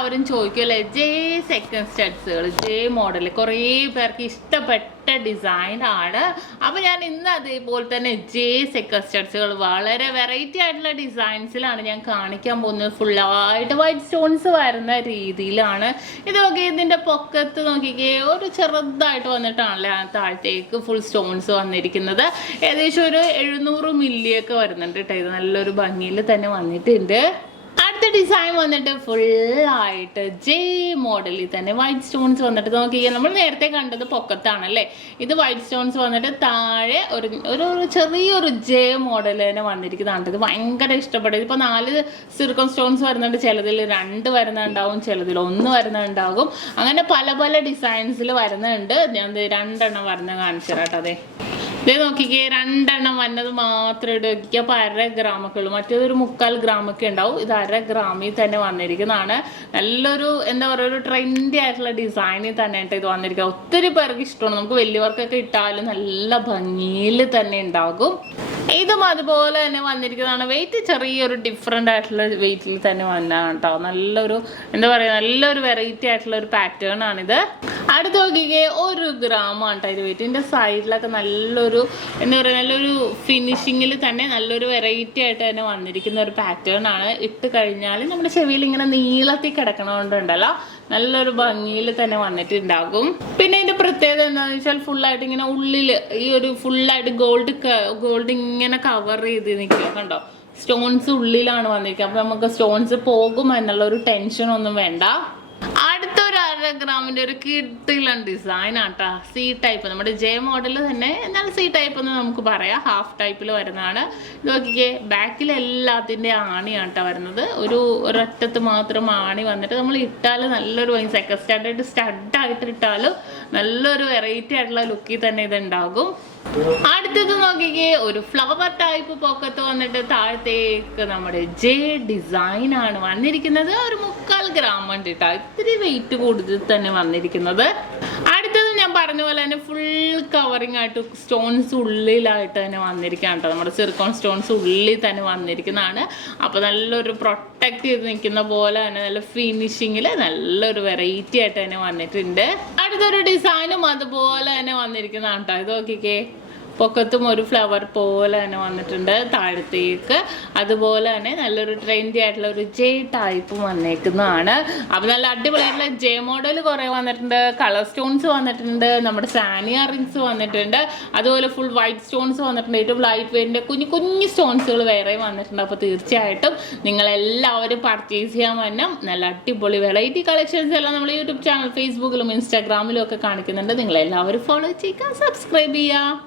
എല്ലാവരും ചോദിക്കുമല്ലേ J second സ്റ്റഡ്സുകൾ, J model കുറേ പേർക്ക് ഇഷ്ടപ്പെട്ട ഡിസൈൻ ആണ്. അപ്പോൾ ഞാൻ ഇന്ന് അതേപോലെ തന്നെ ജെ സെക്കൻഡ് സ്റ്റഡ്സുകൾ വളരെ വെറൈറ്റി ആയിട്ടുള്ള ഡിസൈൻസിലാണ് ഞാൻ കാണിക്കാൻ പോകുന്നത്. ഫുള്ളായിട്ട് വൈറ്റ് സ്റ്റോൺസ് വരുന്ന രീതിയിലാണ്. ഇതൊക്കെ ഇതിൻ്റെ പൊക്കത്ത് നോക്കിക്കേ, ഒരു ചെറുതായിട്ട് വന്നിട്ടാണല്ലേ താഴത്തേക്ക് ഫുൾ സ്റ്റോൺസ് വന്നിരിക്കുന്നത്. ഏകദേശം ഒരു 700 മില്ലിയൊക്കെ വരുന്നുണ്ട് കേട്ടോ. ഇത് നല്ലൊരു ഭംഗിയിൽ തന്നെ വന്നിട്ടുണ്ട്. അടുത്ത ഡിസൈൻ വന്നിട്ട് ഫുള്ളായിട്ട് ജെ മോഡലിൽ തന്നെ വൈറ്റ് സ്റ്റോൺസ് വന്നിട്ട് നോക്കിയാൽ നമ്മൾ നേരത്തെ കണ്ടത് പൊക്കത്താണല്ലേ. ഇത് വൈറ്റ് സ്റ്റോൺസ് വന്നിട്ട് താഴെ ഒരു ചെറിയൊരു ജെ മോഡൽ തന്നെ വന്നിരിക്കുന്നതാണ്. ഇത് ഭയങ്കര ഇഷ്ടപ്പെട്ടത്. ഇപ്പോൾ 4 സിർക്കൺ സ്റ്റോൺസ് വരുന്നുണ്ട്, ചിലതിൽ 2 വരുന്നുണ്ടാവും, ചിലതിൽ 1 വരുന്നുണ്ടാകും. അങ്ങനെ പല പല ഡിസൈൻസിൽ വരുന്നുണ്ട്. ഞാൻ 2 എണ്ണം വരുന്ന കാണിച്ചു തരാം കേട്ടോ. അതെ ഇതേ നോക്കിക്കേ, 2 എണ്ണം വന്നത് മാത്രം ഇടുക. അപ്പോൾ 1/2 ഗ്രാമൊക്കെ ഉള്ളൂ, മറ്റേതൊരു 3/4 ഗ്രാമൊക്കെ ഉണ്ടാവും. ഇത് 1/2 ഗ്രാമിൽ തന്നെ വന്നിരിക്കുന്നതാണ്. നല്ലൊരു എന്താ പറയുക, ഒരു ട്രെൻഡി ആയിട്ടുള്ള ഡിസൈനിൽ തന്നെ ആയിട്ട് ഇത് വന്നിരിക്കുക. ഒത്തിരി പേർക്ക് ഇഷ്ടമാണ്. നമുക്ക് വലിയവർക്കൊക്കെ ഇട്ടാലും നല്ല ഭംഗിയിൽ തന്നെ ഉണ്ടാകും. ഇതും അതുപോലെ തന്നെ വന്നിരിക്കുന്നതാണ്. വെയിറ്റ് ചെറിയൊരു ഡിഫറെൻ്റ് ആയിട്ടുള്ള വെയിറ്റിൽ തന്നെ വന്നതാണ് കേട്ടോ. നല്ലൊരു എന്താ പറയുക, നല്ലൊരു വെറൈറ്റി ആയിട്ടുള്ള ഒരു പാറ്റേൺ ആണിത്. അടുത്ത് നോക്കിക്കേ, 1 ഗ്രാമാണ് കേട്ടോ ഇത് വെയിറ്റ്. ഇതിൻ്റെ സൈഡിലൊക്കെ നല്ലൊരു എന്താ പറയുക, നല്ലൊരു ഫിനിഷിങ്ങിൽ തന്നെ നല്ലൊരു വെറൈറ്റി ആയിട്ട് തന്നെ വന്നിരിക്കുന്ന ഒരു പാറ്റേൺ ആണ്. ഇട്ട് കഴിഞ്ഞാൽ നമ്മുടെ ചെവിയിൽ ഇങ്ങനെ നീളത്തിൽ കിടക്കണോണ്ടുണ്ടല്ലോ നല്ലൊരു ഭംഗിയിൽ തന്നെ വന്നിട്ടുണ്ടാകും. പിന്നെ ഇതിൻ്റെ പ്രത്യേകത എന്താണെന്ന് വെച്ചാൽ ഫുള്ളായിട്ട് ഇങ്ങനെ ഉള്ളിൽ ഈ ഒരു ഫുള്ളായിട്ട് ഗോൾഡ് ഇങ്ങനെ കവർ ചെയ്ത് നിൽക്കുക കണ്ടോ. സ്റ്റോൺസ് ഉള്ളിലാണ് വന്നിരിക്കുക. അപ്പോൾ നമുക്ക് സ്റ്റോൺസ് പോകും എന്നുള്ള ഒരു ടെൻഷനൊന്നും വേണ്ട. അടുത്തൊരു 1/2 ഗ്രാമിൻ്റെ ഒരു കിഡിലൻ ഡിസൈൻ ആട്ടാ. സി ടൈപ്പ്, നമ്മുടെ ജെ മോഡൽ തന്നെ, എന്നാൽ സി ടൈപ്പ് എന്ന് നമുക്ക് പറയാം. ഹാഫ് ടൈപ്പിൽ വരുന്നതാണ്. ഇത് നോക്കിക്കേ, ബാക്കിൽ എല്ലാത്തിൻ്റെ ആണിയാട്ടാ വരുന്നത്. ഒരൊറ്റത്ത് മാത്രം ആണി വന്നിട്ട് നമ്മൾ ഇട്ടാൽ നല്ലൊരു സെക്കൻഡ് സ്റ്റാൻഡേർഡ് സ്റ്റഡായിട്ട് ഇട്ടാലും നല്ലൊരു വെറൈറ്റി ആയിട്ടുള്ള ലുക്കിൽ തന്നെ ഇത് ഉണ്ടാകും. അടുത്തത് നോക്കിക്കേ, ഒരു ഫ്ലവർ ടൈപ്പ് പോക്കത്ത് വന്നിട്ട് താഴത്തേക്ക് നമ്മുടെ ജെ ഡിസൈൻ ആണ് വന്നിരിക്കുന്നത്. ഒരു 3/4 ഗ്രാം വേണ്ടിട്ടാ, ഇത്തിരി വെയിറ്റ് കൂടുതൽ തന്നെ വന്നിരിക്കുന്നത്. അടുത്തത് ഞാൻ പറഞ്ഞ പോലെ തന്നെ ഫുൾ കവറിങ് ആയിട്ട് സ്റ്റോൺസ് ഉള്ളിലായിട്ട് തന്നെ വന്നിരിക്കുകയാണ് കേട്ടോ. നമ്മുടെ സിർക്കോൺ സ്റ്റോൺസ് ഉള്ളിൽ തന്നെ വന്നിരിക്കുന്നതാണ്. അപ്പോൾ നല്ലൊരു പ്രൊട്ടക്ട് ചെയ്ത് നിൽക്കുന്ന പോലെ തന്നെ നല്ല ഫിനിഷിങ്ങിൽ നല്ലൊരു വെറൈറ്റി ആയിട്ട് തന്നെ വന്നിട്ടുണ്ട്. അടുത്തൊരു ഡിസൈനും അതുപോലെ തന്നെ വന്നിരിക്കുന്നതാണ് കേട്ടോ. ഇത് നോക്കിക്കേ, പൊക്കത്തും ഒരു ഫ്ലവർ പോലെ തന്നെ വന്നിട്ടുണ്ട് താഴത്തേക്ക്. അതുപോലെ തന്നെ നല്ലൊരു ട്രെൻഡി ആയിട്ടുള്ള ഒരു ജെ ടൈപ്പ് വന്നേക്കുന്നതാണ്. അപ്പോൾ നല്ല അടിപൊളിയായിട്ടുള്ള ജെ മോഡൽ കുറേ വന്നിട്ടുണ്ട്. കളർ സ്റ്റോൺസ് വന്നിട്ടുണ്ട്, നമ്മുടെ സാനിയ റിങ്സ് വന്നിട്ടുണ്ട്, അതുപോലെ ഫുൾ വൈറ്റ് സ്റ്റോൺസ് വന്നിട്ടുണ്ട്. ഏറ്റവും ലൈറ്റ് വെയിറ്റിൻ്റെ കുഞ്ഞു സ്റ്റോൺസുകൾ വേറെ വന്നിട്ടുണ്ട്. അപ്പോൾ തീർച്ചയായിട്ടും നിങ്ങളെല്ലാവരും പർച്ചേസ് ചെയ്യാൻ വന്നം. നല്ല അടിപൊളി വെറൈറ്റി കളക്ഷൻസ് എല്ലാം നമ്മൾ യൂട്യൂബ് ചാനൽ, ഫേസ്ബുക്കിലും ഇൻസ്റ്റാഗ്രാമിലും ഒക്കെ കാണിക്കുന്നുണ്ട്. നിങ്ങളെല്ലാവരും ഫോളോ ചെയ്യുക, സബ്സ്ക്രൈബ് ചെയ്യുക.